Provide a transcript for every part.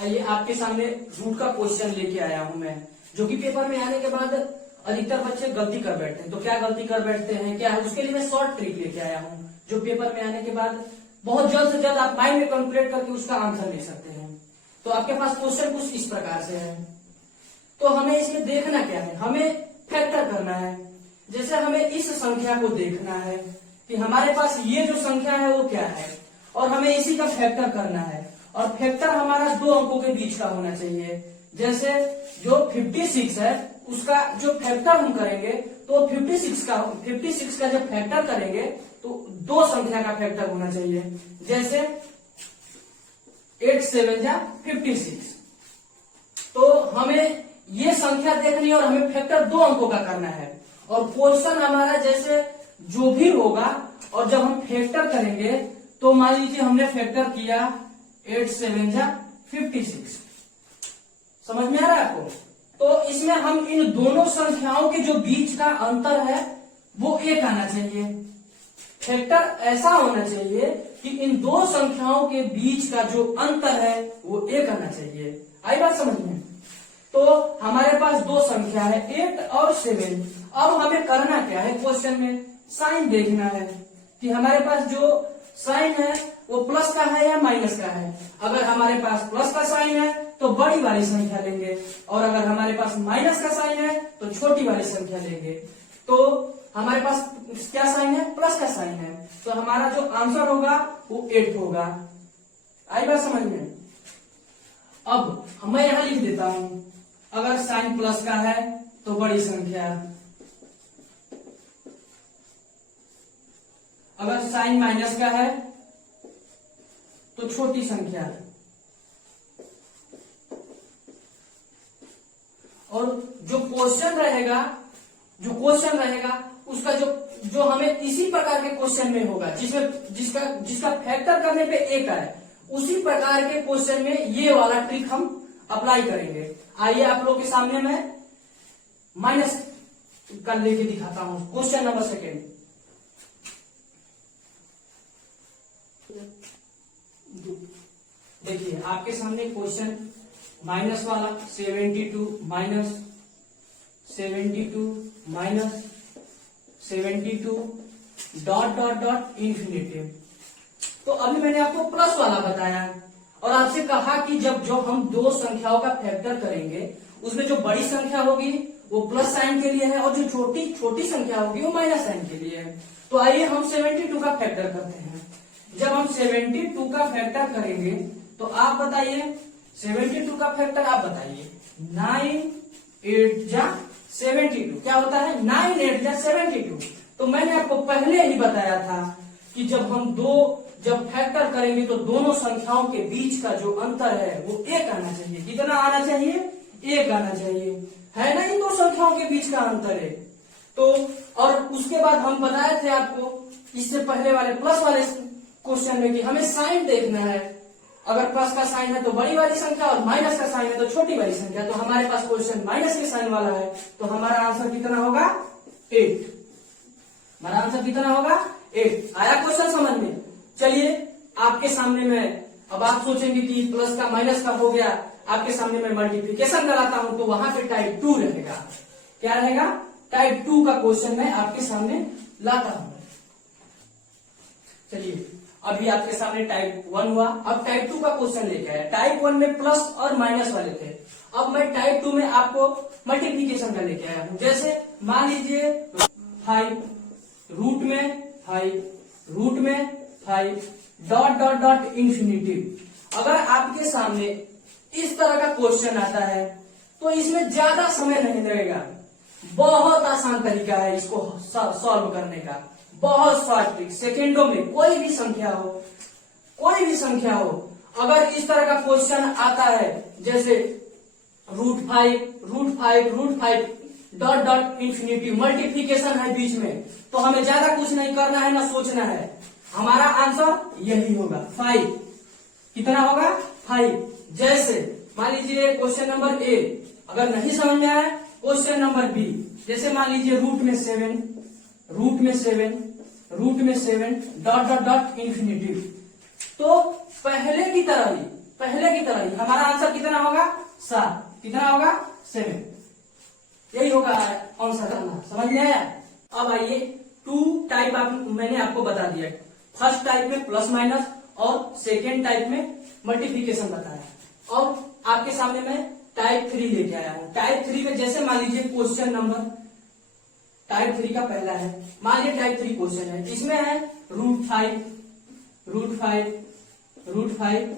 आइए आपके सामने रूट का क्वेश्चन लेके आया हूं मैं, जो कि पेपर में आने के बाद अधिकतर बच्चे गलती कर बैठते हैं। तो क्या गलती कर बैठते हैं, क्या है, उसके लिए मैं शॉर्ट ट्रिक लेके आया हूं, जो पेपर में आने के बाद बहुत जल्द से जल्द आप माइंड में कैलकुलेट करके उसका आंसर ले सकते हैं। तो आपके पास क्वेश्चन कुछ इस प्रकार से है। तो हमें इसमें देखना क्या है, हमें फैक्टर करना है। जैसे हमें इस संख्या को देखना है कि हमारे पास ये जो संख्या है वो क्या है, और हमें इसी का फैक्टर करना है। और फैक्टर हमारा दो अंकों के बीच का होना चाहिए। जैसे जो 56 है उसका जो फैक्टर हम करेंगे तो 56 का जब फैक्टर करेंगे तो दो संख्या का फैक्टर होना चाहिए। जैसे 8 7 जा 56। तो हमें ये संख्या देखनी है और हमें फैक्टर दो अंकों का करना है। और क्वेश्चन हमारा जैसे जो भी होगा, और जब हम फैक्टर करेंगे तो मान लीजिए हमने फैक्टर किया 8 7 जा 56। समझ में आ रहा है आपको? तो इसमें हम इन दोनों संख्याओं के जो बीच का अंतर है वो 1 आना चाहिए। फैक्टर ऐसा होना चाहिए कि इन दो संख्याओं के बीच का जो अंतर है वो 1 आना चाहिए। आई बात समझ में? तो हमारे पास दो संख्या है 8 और 7। अब हमें करना क्या है, क्वेश्चन में साइन देखना है कि हमारे पास जो साइन है वो प्लस का है या माइनस का है। अगर हमारे पास प्लस का साइन है तो बड़ी वाली संख्या लेंगे, और अगर हमारे पास माइनस का साइन है तो छोटी वाली संख्या लेंगे। तो हमारे पास क्या साइन है, प्लस का साइन है, तो हमारा जो आंसर होगा वो 8 होगा। आई बात समझ में? अब मैं यहां लिख देता हूं, अगर साइन प्लस का है तो बड़ी संख्या, अगर साइन माइनस का है तो छोटी संख्या, और जो क्वेश्चन रहेगा उसका जो हमें इसी प्रकार के क्वेश्चन में होगा जिसका फैक्टर करने पे 1 आए, उसी प्रकार के क्वेश्चन में ये वाला ट्रिक हम अप्लाई करेंगे। आइए आप लोग के सामने मैं माइनस का लेके दिखाता हूं। Question number 2। देखिए आपके सामने क्वेश्चन माइनस वाला 72 minus 72 dot dot dot infinity. तो अभी मैंने आपको प्लस वाला बताया और आपसे कहा कि जब हम दो संख्याओं का फैक्टर करेंगे उसमें जो बड़ी संख्या होगी वो प्लस साइन के लिए है, और जो छोटी संख्या होगी वो माइनस साइन के लिए है। तो आइए हम 72 का फैक्टर करते हैं। जब हम 72 का फैक्टर करेंगे तो आप बताइए 72 का फैक्टर, आप बताइए 9 8 जा 72 क्या होता है, 9 8 जा 72। तो मैंने आपको पहले ही बताया था कि जब फैक्टर करेंगे तो दोनों संख्याओं के बीच का जो अंतर है वो 1 आना चाहिए। कितना आना चाहिए, 1 आना चाहिए, है ना? इन दो संख्याओं के बीच का अंतर है। तो और उसके बाद हम बताए थे आपको इससे पहले वाले प्लस वाले क्वेश्चन में कि हमें साइन देखना है। अगर प्लस का साइन है तो बड़ी वाली संख्या और माइनस का साइन है तो छोटी वाली संख्या। तो हमारे पास क्वेश्चन माइनस के साइन वाला है, तो हमारा आंसर कितना होगा, 8। हमारा आंसर कितना होगा, 8। आया क्वेश्चन समझ में? चलिए आपके सामने मैं, अब आप सोचेंगे कि प्लस का माइनस का हो गया, आपके सामने मैं मल्टीप्लीकेशन कराता हूं तो वहां पे टाइप 2 रहेगा। क्या रहेगा, टाइप 2 का क्वेश्चन मैं आपके सामने लाता हूं। चलिए अभी आपके सामने टाइप 1 हुआ, अब टाइप 2 का क्वेश्चन लेके आया। टाइप 1 में प्लस और माइनस वाले थे, अब मैं टाइप 2 में आपको मल्टीप्लीकेशन का लेके आया हूं। जैसे मान लीजिए 5 रूट में 5 डॉट डॉट डॉट इंफिनिटी। अगर आपके सामने इस तरह का क्वेश्चन आता है तो इसमें ज्यादा समय नहीं लगेगा, बहुत आसान तरीका है इसको सॉल्व करने का, बहुत शॉर्ट ट्रिक, सेकेंडों में। कोई भी संख्या हो, अगर इस तरह का क्वेश्चन आता है जैसे √5 डॉट डॉट इंफिनिटी, मल्टीप्लीकेशन है बीच में, तो हमें ज्यादा कुछ नहीं करना है ना सोचना है, हमारा आंसर यही होगा 5। कितना होगा, 5। जैसे मान लीजिए क्वेश्चन नंबर ए, अगर नहीं समझ में आया क्वेश्चन नंबर बी। जैसे मान लीजिए रूट में 7 डॉट डॉट डॉट इंफिनिटी। तो पहले की तरह ही पहले की तरह ही हमारा आंसर कितना होगा 7, कितना होगा 7, यही होगा आंसर करना, समझ में आया। अब आइए 2 टाइप मैंने आपको बता दिया, फर्स्ट टाइप में प्लस माइनस और सेकेंड टाइप में मल्टीप्लीकेशन बताया। और आपके सामने मैं टाइप 3 लेके आया हूं। टाइप 3 में जैसे मान लीजिए क्वेश्चन नंबर टाइप 3 का पहला है, मान लीजिए टाइप 3 क्वेश्चन है, इसमें है रूट फाइव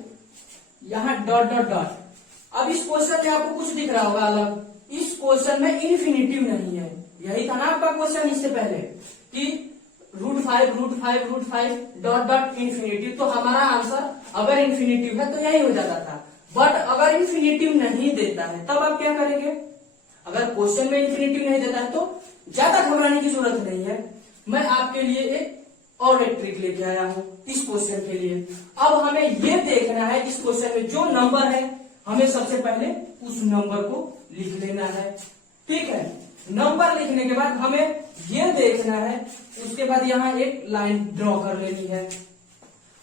यहाँ डॉट डॉट डॉट। अब इस क्वेश्चन में आपको कुछ दिख रहा होगा अलग, इस क्वेश्चन में इन्फिनिटिव नहीं है, यही था ना आपका क्वेश्चन इससे पहले कि root five dot dot infinitive. तो हमारा आंसर अगर इन्फिनिटिव है तो यही हो जाता था। बट अगर इन्फिनिटिव नहीं देता है तब आप क्या करेंगे, अगर क्वेश्चन में इन्फिनिटिव नहीं देता है तो ज्यादा घबराने की जरूरत नहीं है। मैं आपके लिए एक ट्रिक लेके आया हूं इस क्वेश्चन के लिए। अब हमें ये देखना है इस क्वेश्चन में जो नंबर है हमें सबसे पहले उस नंबर को लिख लेना है, ठीक है। नंबर लिखने के बाद हमें ये देखना है, उसके बाद यहाँ एक लाइन ड्रॉ कर लेनी है।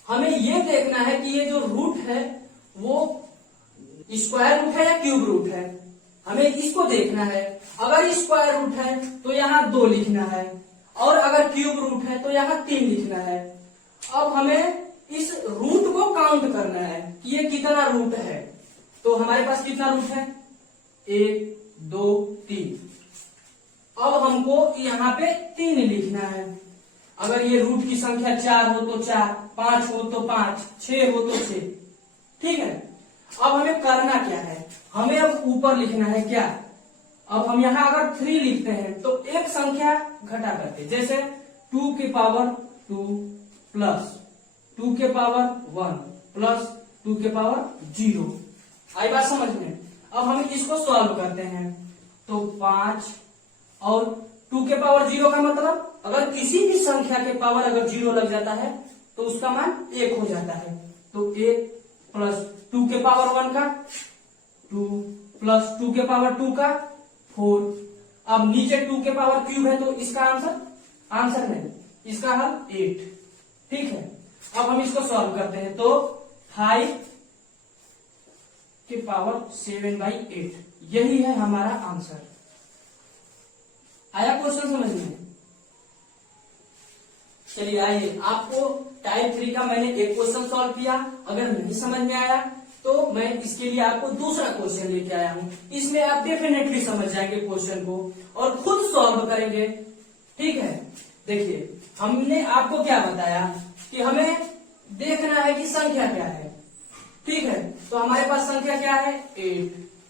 हमें ये देखना है कि ये जो रूट है वो स्क्वायर रूट है या क्यूब रूट है, हमें इसको देखना है। अगर स्क्वायर रूट है तो यहाँ 2 लिखना है, और अगर क्यूब रूट है तो यहाँ 3 लिखना है। अब हमें इस रूट को काउंट करना है कि ये कितना रूट है। तो हमारे पास कितना रूट है, 1 2 3। अब हमको यहाँ पे 3 लिखना है। अगर ये रूट की संख्या 4 हो तो 4, 5 हो तो 5, 6 हो तो 6, ठीक है। अब हमें करना क्या है, हमें अब ऊपर लिखना है क्या, अब हम यहाँ अगर 3 लिखते हैं तो एक संख्या घटा करके, जैसे 2 के पावर 2 प्लस 2 के पावर 1 प्लस 2 के पावर 0। आई बात समझ में। अब हम इसको सॉल्व करते हैं तो 5 और 2 के पावर 0 का मतलब अगर किसी भी संख्या के पावर अगर 0 लग जाता है तो उसका मान 1 हो जाता है। तो 1 प्लस 2 के पावर 1 का 2 प्लस 2 के पावर 2 का 4। अब नीचे 2 के पावर क्यूब है तो इसका आंसर नहीं, इसका हल 8, ठीक है। अब हम इसको सॉल्व करते हैं तो 5 के पावर 7/8 यही है हमारा आंसर। आया क्वेश्चन समझ में। चलिए आइए, आपको टाइप 3 का मैंने एक क्वेश्चन सॉल्व किया, अगर नहीं समझ में आया तो मैं इसके लिए आपको दूसरा क्वेश्चन लेके आया हूं। इसमें आप डेफिनेटली समझ जाएंगे क्वेश्चन को और खुद सॉल्व करेंगे, ठीक है। देखिए हमने आपको क्या बताया कि हमें देखना है कि संख्या क्या है, ठीक है। तो हमारे पास संख्या क्या है 8,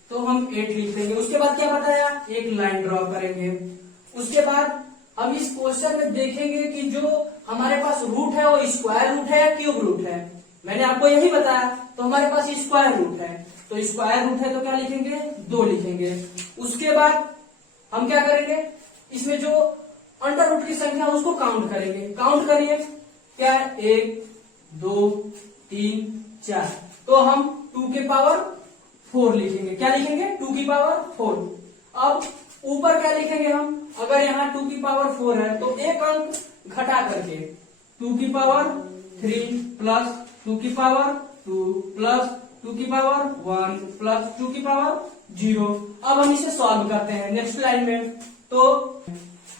तो हम 8 लिख देंगे। उसके बाद क्या बताया, एक लाइन ड्रॉ करेंगे। उसके बाद हम इस क्वेश्चन में देखेंगे कि जो हमारे पास रूट है वो स्क्वायर रूट है या क्यूब रूट है। मैंने आपको यही बताया, तो हमारे पास स्क्वायर रूट है, तो स्क्वायर रूट है तो क्या लिखेंगे 2 लिखेंगे। उसके बाद हम क्या करेंगे, इसमें जो अंडर रूट की संख्या उसको काउंट करेंगे। काउंट करिए क्या, 1 2 3 4, तो हम 2 के पावर 4 लिखेंगे। क्या लिखेंगे 2 की पावर 4। अब ऊपर क्या लिखेंगे हम, अगर यहाँ 2 की पावर 4 है तो एक अंक घटा करके 2 की पावर 3 प्लस 2 की पावर 2 प्लस 2 की पावर 1 प्लस 2 की पावर 0। अब हम इसे सॉल्व करते हैं नेक्स्ट लाइन में। तो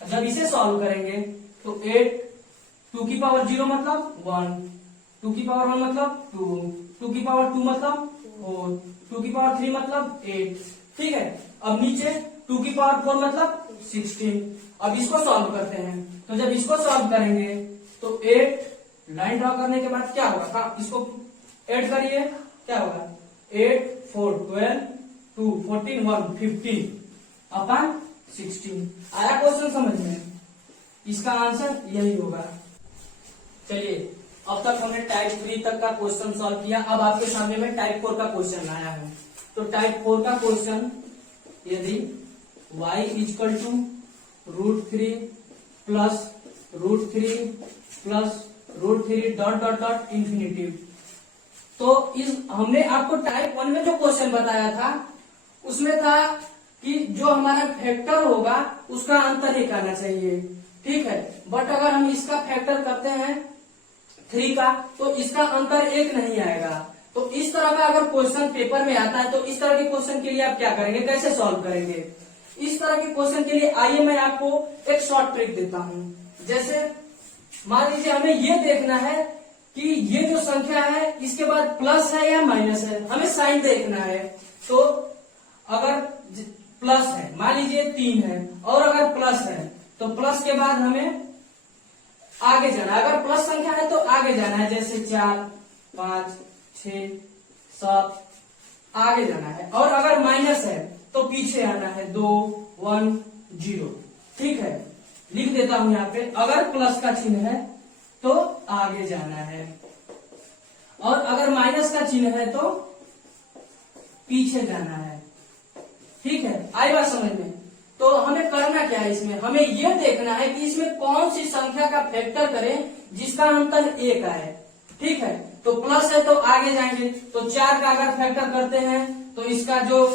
जब इसे सॉल्व करेंगे तो 8 2 की पावर 0 मतलब 1, 2 की पावर 1 मतलब 2, 2 की पावर 2 मतलब 4, 2 की पावर 3 मतलब 8, ठीक है। अब नीचे 2 की पावर 4 मतलब 16। अब इसको सॉल्व करते हैं, तो जब इसको सॉल्व करेंगे तो 8 लाइन ड्रॉ करने के बाद क्या होगा, हाँ इसको ऐड करिए, क्या होगा 8 4 12 2 14 1 15 अपॉन 16। आया क्वेश्चन समझ में, इसका आंसर यही होगा। चलिए अब तक हमने टाइप 3 तक का क्वेश्चन सॉल्व किया। अब आपके सामने मैं टाइप 4 का क्वेश्चन लाया हूं। तो टाइप 4 का क्वेश्चन, यदि y equal to √3 plus √3 plus √3 dot dot dot infinitive. तो इस हमने आपको टाइप 1 में जो क्वेश्चन बताया था उसमें था कि जो हमारा फैक्टर होगा उसका अंतर एक आना चाहिए, ठीक है। बट अगर हम इसका फैक्टर करते हैं 3 का तो इसका अंतर 1 नहीं आएगा। तो तो इस तरह का अगर क्वेश्चन पेपर में आता है तो इस तरह के क्वेश्चन के लिए आप क्या करेंगे, कैसे सॉल्व करेंगे। इस तरह के क्वेश्चन के लिए आइए मैं आपको एक शॉर्ट ट्रिक देता हूं। जैसे मान लीजिए हमें ये देखना है कि ये जो संख्या है इसके बाद प्लस है या माइनस है, हमें साइन देखना है। तो अगर प्लस है, मान लीजिए 3 है, और अगर प्लस है तो प्लस के बाद हमें आगे जाना है। अगर प्लस संख्या है तो आगे जाना है, जैसे 4, 5, 6, 7 आगे जाना है। और अगर माइनस है तो पीछे आना है, 2, 1, 0। ठीक है, लिख देता हूं यहाँ पे। अगर प्लस का चिन्ह है तो आगे जाना है, और अगर माइनस का चिन्ह है तो पीछे जाना है। ठीक है, आई बात समझ में। तो हमें करना क्या है, इसमें हमें यह देखना है कि इसमें कौन सी संख्या का फैक्टर करें जिसका अंतर 1 आए। ठीक है, तो प्लस है तो आगे जाएंगे, तो 4 का अगर फैक्टर करते हैं तो इसका जो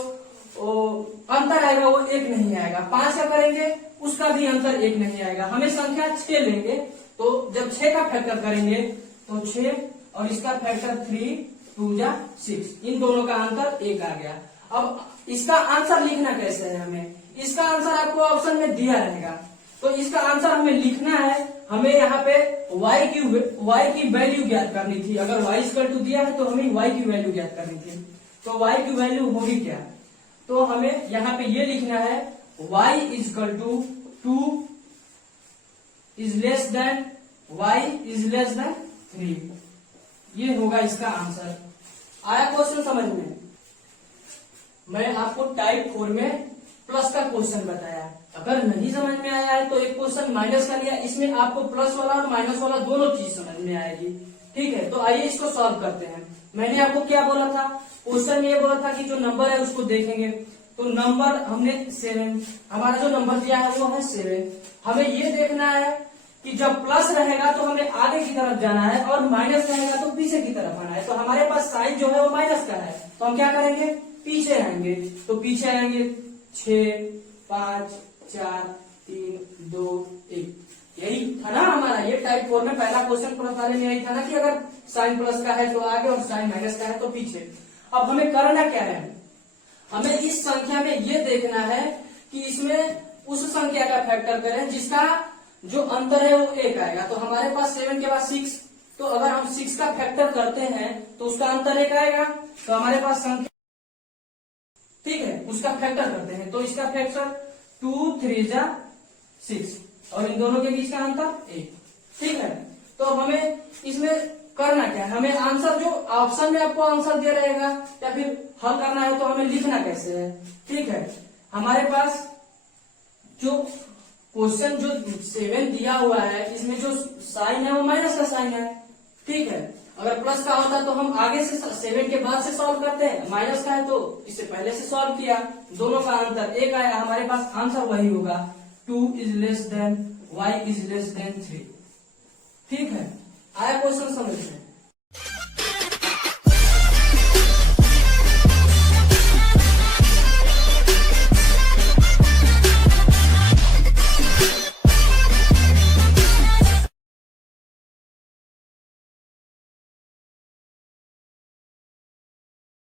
अंतर आएगा वो 1 नहीं आएगा। 5 का करेंगे उसका भी अंतर 1 नहीं आएगा। हमें संख्या 6 लेंगे, तो जब 6 का फैक्टर करेंगे तो 6 और इसका फैक्टर 3, 2 जा 6, इन दोनों का अंतर 1 आ गया। अब इसका आंसर लिखना कैसे है हमें, इसका आंसर आपको ऑप्शन में दिया रहेगा। तो इसका आंसर हमें लिखना है, हमें यहाँ पे y की वैल्यू ज्ञात करनी थी। अगर y इक्वल टू दिया है तो हमें y की वैल्यू ज्ञात करनी थी। तो y की वैल्यू होगी क्या, तो हमें यहाँ पे ये लिखना है y equal to 2 is less than y is less than 3। ये होगा इसका आंसर। आया क्वेश्चन समझ में। मैं आपको टाइप 4 में प्लस का क्वेश्चन बताया। अगर नहीं समझ में आया है तो एक क्वेश्चन माइनस का लिया, इसमें आपको प्लस वाला और माइनस वाला दोनों चीज समझ में आएगी। ठीक है, तो आइए इसको सॉल्व करते हैं। मैंने आपको क्या बोला था, क्वेश्चन में ये बोला था कि जो नंबर है उसको देखेंगे। तो नंबर हमने 7, हमारा जो नंबर दिया है वो है 7। हमें ये देखना है कि जब प्लस रहेगा तो हमें आगे की तरफ जाना है, और माइनस रहेगा तो पीछे की तरफ आना है। तो हमारे पास साइन जो है वो माइनस का है, तो हम क्या करेंगे, पीछे आएंगे। तो पीछे आएंगे 6, 5, 4, 3, 2, 1। यही था ना हमारा, ये टाइप 4 में पहला क्वेश्चन प्लस वाले में यही था ना कि अगर साइन प्लस का है तो आगे और साइन माइनस का है तो पीछे। अब हमें करना क्या है, हमें इस संख्या में ये देखना है कि इसमें उस संख्या का फैक्टर करें जिसका जो अंतर है वो 1 आएगा। तो हमारे पास 7 के बाद 6, तो अगर हम 6 का फैक्टर करते हैं तो उसका अंतर 1 आएगा। तो हमारे पास संख्या, ठीक है, उसका फैक्टर करते हैं तो इसका फैक्टर 2, 3 जा 6, और इन दोनों के बीच का अंतर 1। ठीक है, तो हमें इसमें करना क्या है, हमें आंसर जो ऑप्शन में आपको आंसर दिया रहेगा या फिर हल करना है तो हमें लिखना कैसे है। ठीक है, हमारे पास जो क्वेश्चन जो 7 दिया हुआ है इसमें जो साइन है वो माइनस का साइन है। ठीक है, अगर प्लस का होता तो हम आगे से 7 के बाद से सॉल्व करते हैं, माइनस का है तो इससे पहले से सॉल्व किया, दोनों का अंतर 1 आया। हमारे पास आंसर वही होगा, 2 is less than y is less than 3। ठीक है, आया क्वेश्चन समझ में।